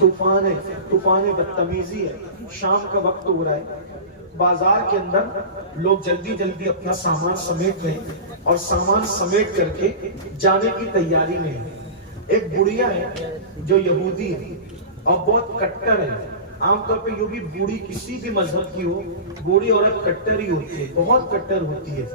طوفان ہے، طوفان بدتمیزی ہے، شام کا وقت ہو رہا ہے، بازار کے اندر لوگ جلدی جلدی اپنا سامان سمیٹ رہے ہیں اور سامان سمیٹ کر کے جانے کی تیاری میں ہے۔ ایک بڑھیا ہے جو یہودی ہے اور بہت کٹر ہے۔ عام طور پہ یہ بھی بوڑھی کسی بھی مذہب کی ہو، بوڑھی عورت کٹر ہی ہوتی ہے، بہت کٹر ہوتی ہے۔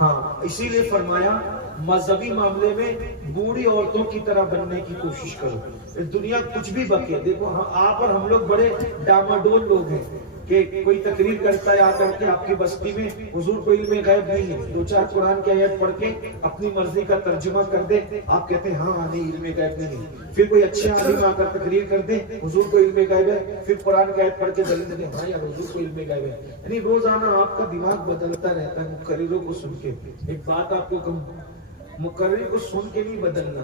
ہاں، اسی لیے فرمایا مذہبی معاملے میں بوڑھی عورتوں کی طرح بننے کی کوشش کرو۔ دنیا کچھ بھی بکے، دیکھو آپ اور ہم لوگ بڑے ڈاماڈول لوگ ہیں کہ کوئی تقریر کرتا ہے آ کر کے آپ کی بستی میں، حضور کو علم غیب نہیں ہے، دو چار قرآن کی آیت پڑھ کے اپنی مرضی کا ترجمہ کر دے، آپ کہتے ہیں ہاں نہیں علم غیب نہیں ہے۔ پھر کوئی اچھے عالم آ کر تقریر کر دے حضور کو علم غیب ہے، پھر قرآن کی آیت پڑھ کے دلیل دیں ہاں یار حضور کو علم غیب ہے۔ یعنی روزانہ آپ کا دماغ بدلتا رہتا ہے مقرروں کو سن کے۔ ایک بات آپ کو کہوں، مقرر کو سن کے نہیں بدلنا،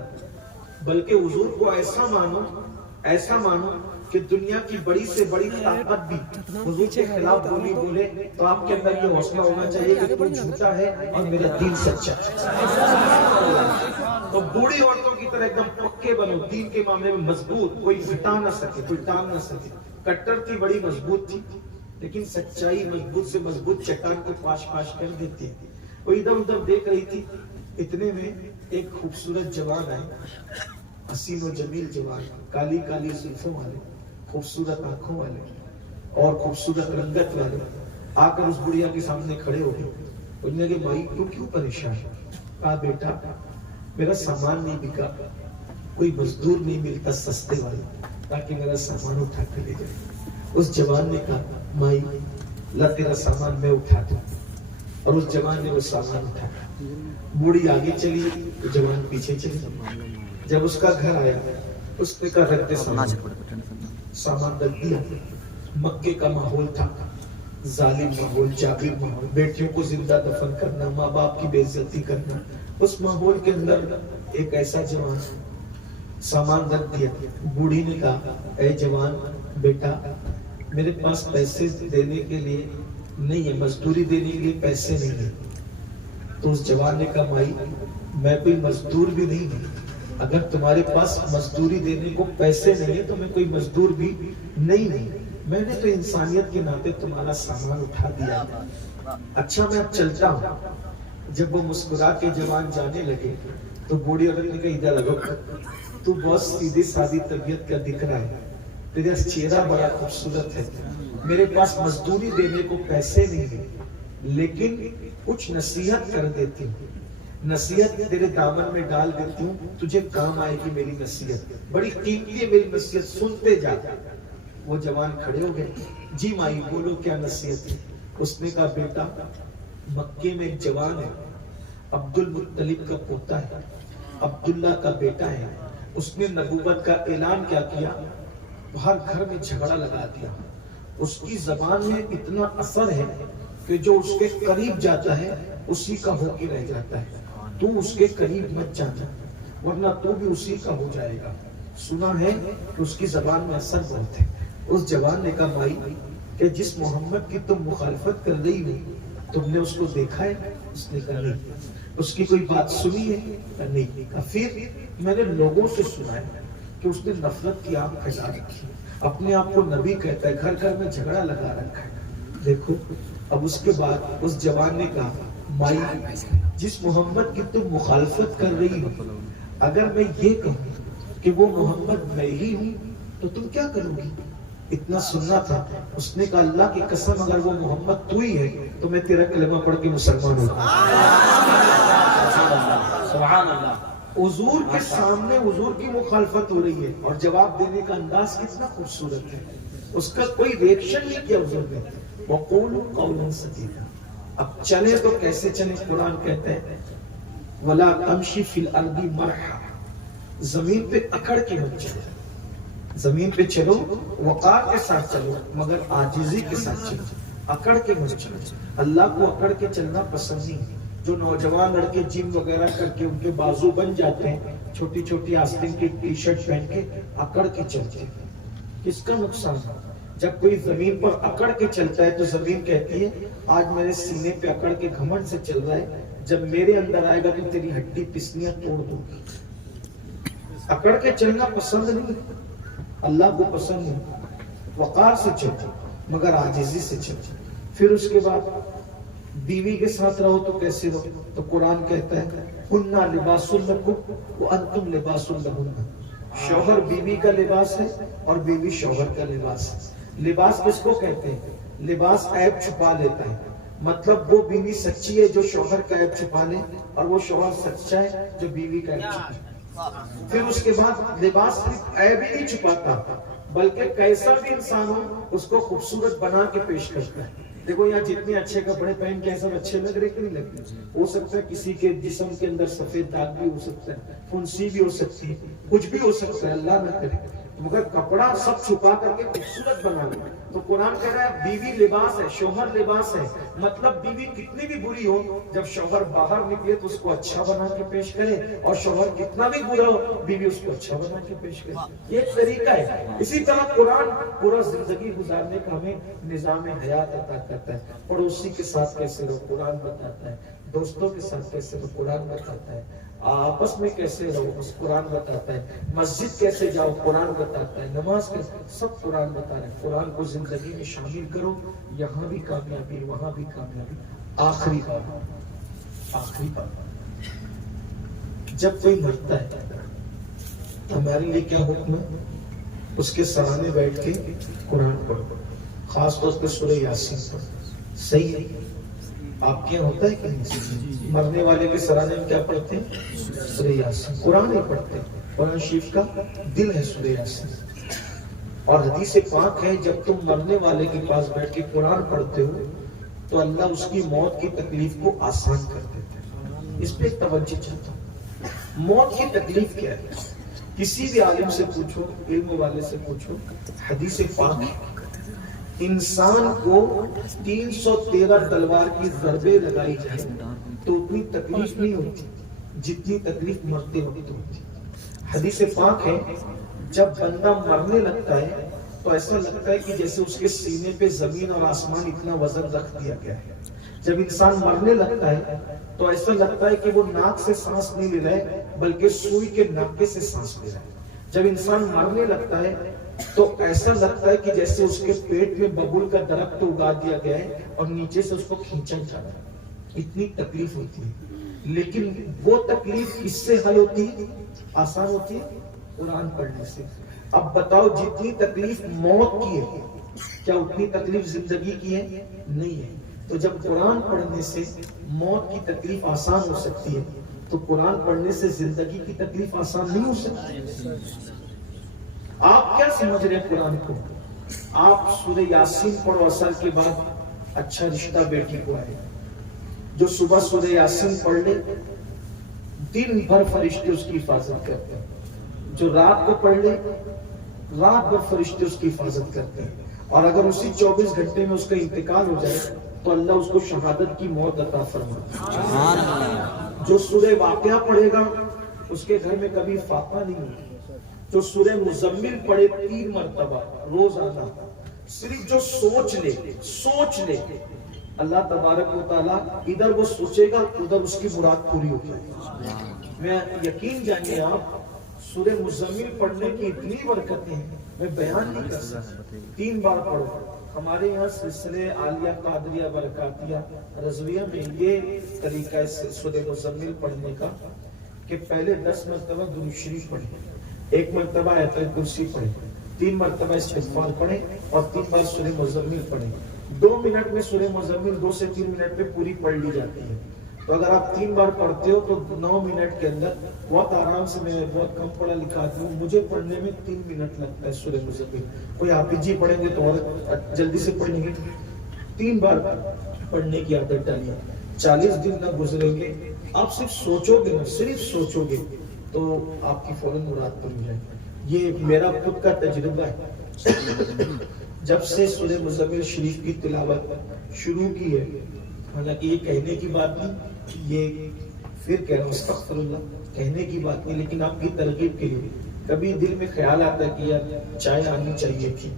بلکہ حضور کو ایسا مانو کہ دنیا کی بڑی سے بڑی طاقت بھی حضور کے خلاف بولی بولے تو آپ کے اندر یہ حوصلہ ہونا چاہیے کہ کوئی جھوٹا ہے اور میرا دین سچا ہے۔ تو بوڑھی عورتوں کی طرح ایک دم پکے بنو، دین کے معاملے میں مضبوط، کوئی ہٹا نہ سکے، کوئی ٹانگ نہ سکے۔ کٹر تھی بڑی مضبوط تھی، لیکن سچائی مضبوط سے مضبوط چٹان کو پاش پاش کر دیتی ہے۔ وہ ادھر ادھر دیکھ رہی تھی، اتنے میں ایک خوبصورت جوان آئے، حسین و جمیل جوان، کالی کالی زلفوں والے، خوبصورت آنکھوں والے اور خوبصورت رنگت والے، آ کر اس بڑھیا کے سامنے کھڑے ہو گئے۔ انہوں نے کہا بھائی تو کیوں پریشان؟ کہا بیٹا میرا سامان نہیں بکا، کوئی مزدور نہیں ملتا سستے والا تاکہ میرا سامان اٹھا کر لے جائے۔ اس جوان نے کہا مائی لا تیرا سامان میں اٹھا دوں، اور اس جوان نے وہ سامان اٹھایا۔ بوڑھی آگے چلی، جوان پیچھے چلی۔ جب اس کا گھر آیا اس نے کہا رکھ دے سامان رکھ دیا۔ مکے کا ماحول تھا، ظالم ماحول، جابر ماحول، بیٹیوں کو زندہ دفن کرنا، ماں باپ کی بے عزتی کرنا۔ اس ماحول کے اندر ایک ایسا جوان سامان رکھ دیا۔ بوڑھی نے کہا اے جوان بیٹا میرے پاس پیسے دینے کے لیے نہیں ہے، مزدوری دینے کے لیے پیسے نہیں ہے۔ تو اس جوان نے کہا مائی میں کوئی مزدور بھی نہیں ہوں، اگر تمہارے پاس مزدوری دینے کو پیسے نہیں ہے تو میں کوئی مزدور بھی نہیں ہوں، میں نے تو انسانیت کے ناطے تمہارا سامان اٹھا دیا، اچھا میں اب چلتا ہوں۔ جب وہ مسکرا کے جوان جانے لگے تو بوڑھی عورت نے کہا ادھر لگو، تو بہت سیدھی سادی طبیعت کا دکھ رہا ہے، تیرا چہرہ بڑا خوبصورت ہے، میرے پاس مزدوری دینے کو پیسے نہیں ہیں لیکن کچھ نصیحت کر دیتی ہوں، نصیحت تیرے دامن میں ڈال دیتی ہوں، تجھے کام آئے گی میری نصیحت، بڑی قیمتی ہے میری نصیحت، سنتے جا۔ وہ جوان کھڑے ہو گئے، جی مائی بولو کیا نصیحت ہے؟ اس نے کہا بیٹا مکے میں ایک جوان ہے، عبد المطلب کا پوتا ہے، عبداللہ کا بیٹا ہے، اس نے نبوت کا اعلان کیا کیا، ہر گھر میں جھگڑا لگا دیا، اس کی زبان میں اتنا اثر ہے کہ جو اس کے قریب جاتا ہے اسی کا ہو کے رہ جاتا ہے، تو اس کے قریب مت جانا ورنہ تو بھی اسی کا ہو جائے گا، سنا ہے کہ اس کی زبان میں اثر بہت ہے۔ اس جوان نے کہا بھائی کہ جس محمد کی تم مخالفت کر رہی ہو تم نے اس کو دیکھا ہے؟ اس نے کہا نہیں۔ اس کی کوئی بات سنی ہے؟ نہیں۔ کہا پھر میں نے لوگوں سے سنا ہے کہ اس نے نفرت کی آگ پھیلا رکھی، اپنے آپ کو نبی کہتا ہے، گھر گھر میں جھگڑا لگا رکھا ہے۔ دیکھو اب اس کے بعد اس جوان نے کہا مائی جس محمد کی تم مخالفت کر رہی ہو اگر میں یہ کہوں کہ وہ محمد میں ہی ہوں تو تم کیا کرو گی؟ اتنا سننا تھا۔ اس نے کہا اللہ کی قسم اگر وہ محمد تو ہی ہے تو میں تیرا کلمہ پڑھ کے مسلمان ہوں۔ سبحان اللہ۔ حضور کے سامنے حضور کی مخالفت ہو رہی ہے اور جواب دینے کا انداز کتنا خوبصورت ہے، اس کا کوئی ریئیکشن نہیں کیا حضور نے۔ وَقُولُوا قَوْلًا سَدِيدًا۔ اب چلے تو کیسے چلے؟ قرآن کہتے ہیں وَلَا تَمْشِ فِي الْأَرْضِ مَرْحًا، زمین پہ اکڑ کے مت چلو، زمین پہ چلو وقار کے ساتھ چلو مگر عاجزی کے ساتھ چلو، اکڑ کے مت چلو۔ اللہ کو اکڑ کے چلنا پسند نہیں۔ جو نوجوان لڑکے جم وغیرہ کر کے ان کے بازو بن جاتے ہیں، چھوٹی چھوٹی آستین کی ٹی شرٹ پہن کے اکڑ کے چلتے ہیں، کس کا نقصان ہے؟ جب کوئی زمین پر اکڑ کے چلتا ہے تو زمین کہتی ہے آج میرے سینے پہ اکڑ کے گھمنڈ سے چل رہا ہے، جب میرے اندر آئے گا تو تیری ہڈی پسلیاں توڑ دوں گی۔ اکڑ کے چلنا پسند نہیں، اللہ کو پسند ہے وقار سے چل مگر عاجزی سے چل. پھر اس کے بعد بیوی کے ساتھ رہو تو کیسے رہو؟ تو قرآن کہتا ہے ہننا لباس لکم وانتم لباس لہن. شوہر بیوی کا لباس ہے اور بیوی شوہر کا لباس ہے. لباس کس کو کہتے ہیں؟ لباس عیب چھپا لیتا ہے. مطلب وہ بیوی سچی ہے جو شوہر کا عیب چھپا لے اور وہ شوہر سچا ہے جو بیوی کا عیب چھپا لے. پھر اس کے بعد لباس صرف عیب ہی نہیں چھپاتا بلکہ کیسا بھی انسان ہو اس کو خوبصورت بنا کے پیش کرتا ہے. دیکھو یہاں جتنے اچھے کپڑے پہن کے سب اچھے لگ رہے کہ نہیں لگتے؟ ہو سکتا ہے کسی کے جسم کے اندر سفید داغ بھی ہو سکتا ہے, پھنسی بھی ہو سکتی ہے, کچھ بھی ہو سکتا ہے, اللہ نہ کرے, مگر کپڑا سب چھپا کر کے خوبصورت بنا لے. تو قرآن کہہ رہا ہے بیوی لباس ہے, شوہر لباس ہے. مطلب بیوی کتنی بھی بری ہو جب شوہر باہر نکلے تو اس کو اچھا بنا کے پیش کرے, اور شوہر کتنا بھی برا ہو بیوی اس کو اچھا بنا کے پیش کرے. یہ ایک طریقہ ہے. اسی طرح قرآن پورا زندگی گزارنے کا ہمیں نظام حیات عطا کرتا ہے. پڑوسی کے ساتھ کیسے رہو قرآن بتاتا ہے, دوستوں کے ساتھ کیسے رہو قرآن بتاتا ہے, آپس میں کیسے رہو بس قرآن بتاتا ہے, مسجد کیسے جاؤ قرآن بتاتا ہے, نماز کیسے, سب قرآن بتا رہے ہیں. قرآن کو زندگی میں شامل کرو, یہاں بھی کامیابی وہاں بھی کامیابی. آخری بات جب کوئی مرتا ہے ہمارے لیے کیا حکم ہے؟ اس کے سرانے بیٹھ کے قرآن پڑھو, خاص طور پہ سورہ یاسین پڑھو. صحیح ہے؟ آپ کے یہاں ہوتا ہے کہ نہیں؟ مرنے والے کے سرانے میں کیا پڑھتے ہیں؟ سورہ یاسین. قرآن ہی پڑھتے ہیں. قرآن شریف کا دل ہے سورہ یاسین. اور حدیث پاک ہے جب تم مرنے والے کے پاس بیٹھ کے قرآن پڑھتے ہو تو اللہ اس کی موت کی تکلیف کو آسان کر دیتے ہیں. اس پہ ایک توجہ چاہتا ہوں. موت کی تکلیف کیا ہے؟ کسی بھی عالم سے پوچھو, علم والے سے پوچھو, حدیث پاک ہے انسان کو 313 تلوار کی ضربیں لگائی جائے تو اتنی تکلیف نہیں ہوتی جتنی تکلیف مرتے وقت ہوتی. حدیث پاک ہے جب بندہ مرنے لگتا ہے تو ایسا لگتا ہے کہ جیسے اس کے سینے پہ زمین اور آسمان اتنا وزن رکھ دیا گیا ہے. جب انسان مرنے لگتا ہے تو ایسا لگتا ہے کہ وہ ناک سے سانس نہیں لے رہا ہے بلکہ سوئی کے ناکے سے سانس لے رہا ہے. جب انسان مرنے لگتا ہے تو ایسا لگتا ہے کہ جیسے اس کے پیٹ میں ببول کا درخت اگا دیا گیا ہے اور نیچے سے اس کو کھینچا جا رہا ہے. اتنی تکلیف ہوتی ہے. لیکن وہ تکلیف کس سے حل ہوتی ہے؟ آسان ہوتی ہے قرآن پڑھنے سے. اب بتاؤ جتنی تکلیف موت کی ہے کیا اتنی تکلیف زندگی کی ہے؟ نہیں ہے. تو جب قرآن پڑھنے سے موت کی تکلیف آسان ہو سکتی ہے تو قرآن پڑھنے سے زندگی کی تکلیف آسان نہیں ہو سکتی. آپ کیا سمجھ رہے ہیں قرآن کو؟ آپ سورہ یاسین پڑھو عصر کے بعد, اچھا رشتہ بیٹی کو آئے. جو صبح سورہ یاسین پڑھ لے دن بھر فرشتے اس کی حفاظت کرتے ہیں. جو رات کو پڑھ لے رات بھر فرشتے اس کی حفاظت کرتے ہیں. اور اگر اسی 24 گھنٹے میں اس کا انتقال ہو جائے تو اللہ اس کو شہادت کی موت عطا فرماتا ہے. جو سورہ واقعہ پڑھے گا اس کے گھر میں کبھی فاقہ نہیں ہوگی. جو سورہ مزمل پڑھے 3 مرتبہ روزانہ, صرف جو سوچ لے اللہ تبارک و تعالیٰ ادھر وہ سوچے گا ادھر اس کی مراد پوری ہو جائے گی. میں یقین جانیے آپ سورہ مزمل پڑھنے کی اتنی برکتیں ہیں میں بیان نہیں کر سکتا. 3 بار پڑھو. ہمارے یہاں سلسلے عالیہ قادریہ برکاتیہ رضویہ میں یہ طریقہ ہے سورہ مزمل پڑھنے کا کہ پہلے 10 مرتبہ درود شریف پڑھیں, 1 مرتبہ آیت الکرسی پڑھیں, 3 مرتبہ استغفار پڑھیں اور 3 بار سورہ مزمل پڑھیں. 2 منٹ میں سورہ مزمل 2 سے 3 منٹ میں پوری پڑھ لی جاتی ہے. تو اگر آپ 3 بار پڑھتے ہو تو 9 منٹ کے اندر بہت آرام سے. میں بہت کم پڑھا لکھا آتی ہوں, مجھے پڑھنے میں 3 منٹ لگتا ہے سورہ مزمل. کوئی حافظ جی پڑھیں گے تو اور جلدی سے پڑھیں گے. 3 بار پڑھنے کی عادت ڈالیے. 40 دن نہ گزریں گے آپ صرف سوچو گے, صرف سوچو گے تو آپ کی فوراً مراد بن جائے. یہ میرا خود کا تجربہ ہے. جب سے سورہ مزمل شریف کی تلاوت شروع کی ہے, حالانکہ یہ کہنے کی بات نہیں, یہ پھر کہہ رہا ہوں استغفر اللہ, کہنے کی بات نہیں, لیکن آپ کی ترغیب کے لیے کبھی دل میں خیال آتا ہے کہ یار چائے آنی چاہیے تھی,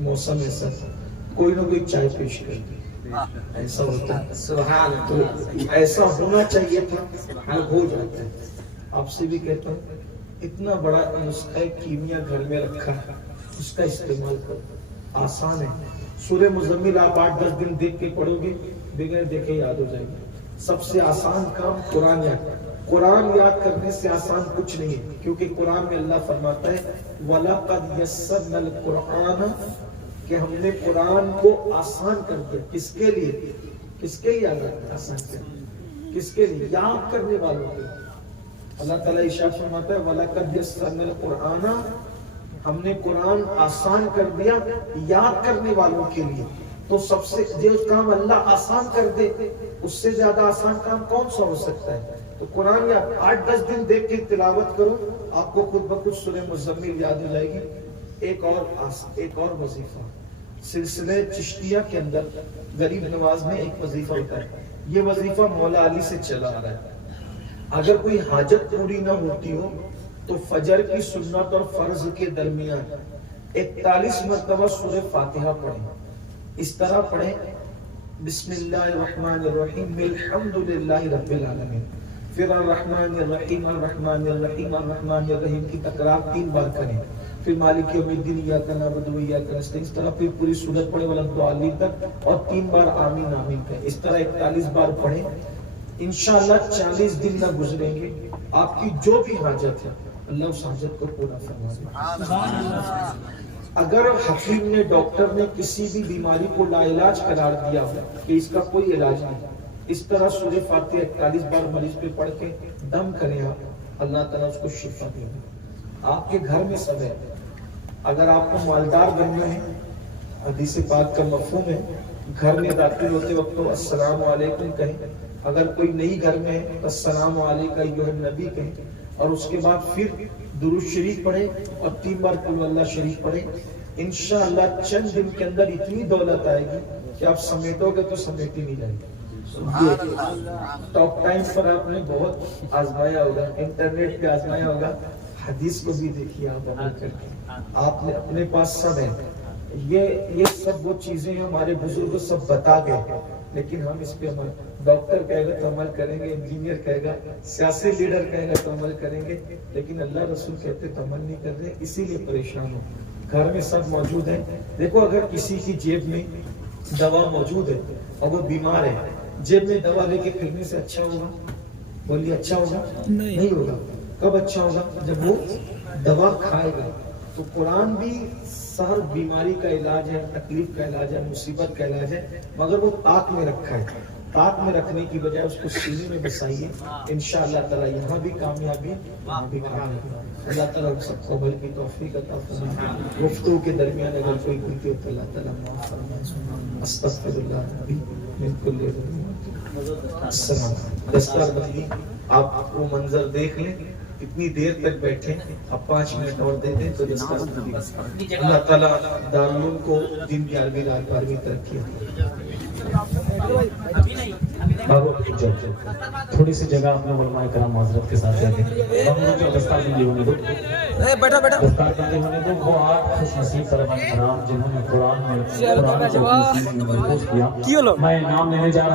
موسم ایسا تھا, کوئی نہ کوئی چائے پیش کر دی, ایسا ہوتا ہے. سبحان اللہ, ایسا ہونا چاہیے تھا, ہو جاتا ہے. آپ سے بھی کہتا ہوں اتنا بڑا نسخہ کیمیا گھر میں رکھا ہے، اس کا استعمال کرو، آسان ہے۔ سورہ مزمل آپ 8-10 دن دیکھ کے پڑھو گے، بغیر دیکھے یاد ہو جائے گا۔ سب سے آسان کام قرآن یاد کرنے سے آسان کچھ نہیں ہے، کیونکہ قرآن میں اللہ فرماتا ہے وَلَقَدْ يَسَّرْنَا الْقُرْآنَ، کہ ہم نے قرآن کو آسان کر دیا۔ کس کے لیے؟ کس کے لیے آسان کر دیا؟ کس کے لیے؟ یاد کرنے والوں کے لیے۔ اللہ تعالیٰ ارشاد فرماتا ہے وَلَقَدْ يَسَّرْنَا الْقُرْآنَ، ہم نے قرآن آسان کر دیا یاد کرنے والوں کے لیے۔ تو سب سے جو کام اللہ آسان کر دے، اس سے زیادہ آسان کام کون سا ہو سکتا ہے؟ تو قرآن یاد 8-10 دن دیکھ کے تلاوت کرو، آپ کو خود بخود سورہ مزمل یاد ہو جائے گی۔ ایک اور وظیفہ سلسلہ چشتیہ کے اندر غریب نواز میں ایک وظیفہ ہوتا ہے، یہ وظیفہ مولا علی سے چلا آ رہا ہے۔ اگر کوئی حاجت پوری نہ ہوتی ہو تو فجر کی سنت اور فرض کے درمیان 41 مرتبہ سورہ فاتحہ پڑھیں۔ اس طرح پڑھیں بسم اللہ الرحمن الرحیم الحمدللہ رب العالمین، پھر الرحمن الرحیم الرحمن الرحیم الرحمن الرحیم کی تکرار 3 بار کریں، پھر مالک یوم الدین ایاک نعبد و ایاک نستعین، اس طرح پھر پوری سورت پڑھیں وللضالین تک، اور 3 بار آمین آمین کہیں۔ اس طرح 41 بار پڑھیں۔ انشاءاللہ 40 دن نہ گزریں گے، آپ کی جو بھی حاجت ہے اللہ اس حاجت کو پورا فرما دے۔ اگر حکیم نے، ڈاکٹر نے کسی بھی بیماری کو لا علاج قرار دیا ہو کہ اس کا کوئی علاج نہیں، اس طرح سورہ فاتحہ 41 بار مریض پہ پڑھ کے دم کریں آپ، اللہ تعالیٰ اس کو شفا دے گا۔ آپ کے گھر میں سب ہے، اگر آپ کو مالدار بننا ہے، حدیث پاک کا مفہوم ہے گھر میں داخل ہوتے وقت تو السلام علیکم کہیں، اگر کوئی نئی گھر میں ہے تو السلام علیکم ایھا النبی کہیں، اور اس کے بعد پھر درود شریف پڑھیں اور 3 بار قل اللہ شریف پڑھیں۔ انشاءاللہ چند دن کے اندر اتنی دولت آئے گی کہ آپ سمیٹو گے تو سمیٹی نہیں جائے گی۔ ٹاک ٹائم پر آپ نے بہت آزمایا ہوگا، انٹرنیٹ پہ آزمایا ہوگا، حدیث کو بھی دیکھیے آپ عمل کر کے، آپ نے اپنے پاس سب ہے۔ یہ سب وہ چیزیں ہمارے بزرگ سب بتا گئے، لیکن ہم اس پہ عمل، ڈاکٹر کہے گا تو عمل کریں گے، انجینئر کہے گا، سیاسی لیڈر کہے گا تو عمل کریں گے، لیکن اللہ رسول کہتے تو عمل نہیں کر رہے، اسی لیے پریشان ہو۔ گھر میں سب موجود ہیں۔ دیکھو اگر کسی کی جیب میں دوا موجود ہے اور وہ بیمار ہے، جیب میں دوا لے کے پھرنے سے اچھا ہوگا؟ بولیے اچھا ہوگا؟ نہیں ہوگا۔ کب اچھا ہوگا؟ جب وہ دوا کھائے گا۔ تو قرآن بھی ہر بیماری کا علاج ہے، تکلیف کا علاج ہے، مصیبت کا علاج ہے، مگر وہ طاق میں رکھا ہے۔ طاق میں رکھنے کی بجائے اس کو سینے میں بسائیے، انشاءاللہ تعالیٰ یہاں بھی کامیابی، وہاں بھی کامیابی۔ اللہ تعالیٰ ہم سب کو عمل کی توفیق عطا فرمائے۔ گفتگو کے درمیان اگر کوئی غلطی ہو تو اللہ تعالیٰ معاف فرمائے۔ استغفر اللہ ربی من کل ذنب۔ السلام علیکم۔ دستار بدلی، آپ وہ منظر دیکھ لیں، اتنی دیر تک بیٹھے، اب 5 منٹ اور دے دیں تو دستار بدلی۔ اللہ تعالیٰ دارالعلوم کو دین کی عربی رات 12ویں ترقی عطا۔ تھوڑی سی جگہ اپنے علماء کرام معذرت کے ساتھ رہتے ہیں، ہم لوگ جو دستار بندی ہونے دو، دستار بندی ہونے دو، وہ 8 خوش نصیب طلباء کرام جنہوں نے قرآن میں محفوظ کیا، میں نام لینے جا رہا ہوں۔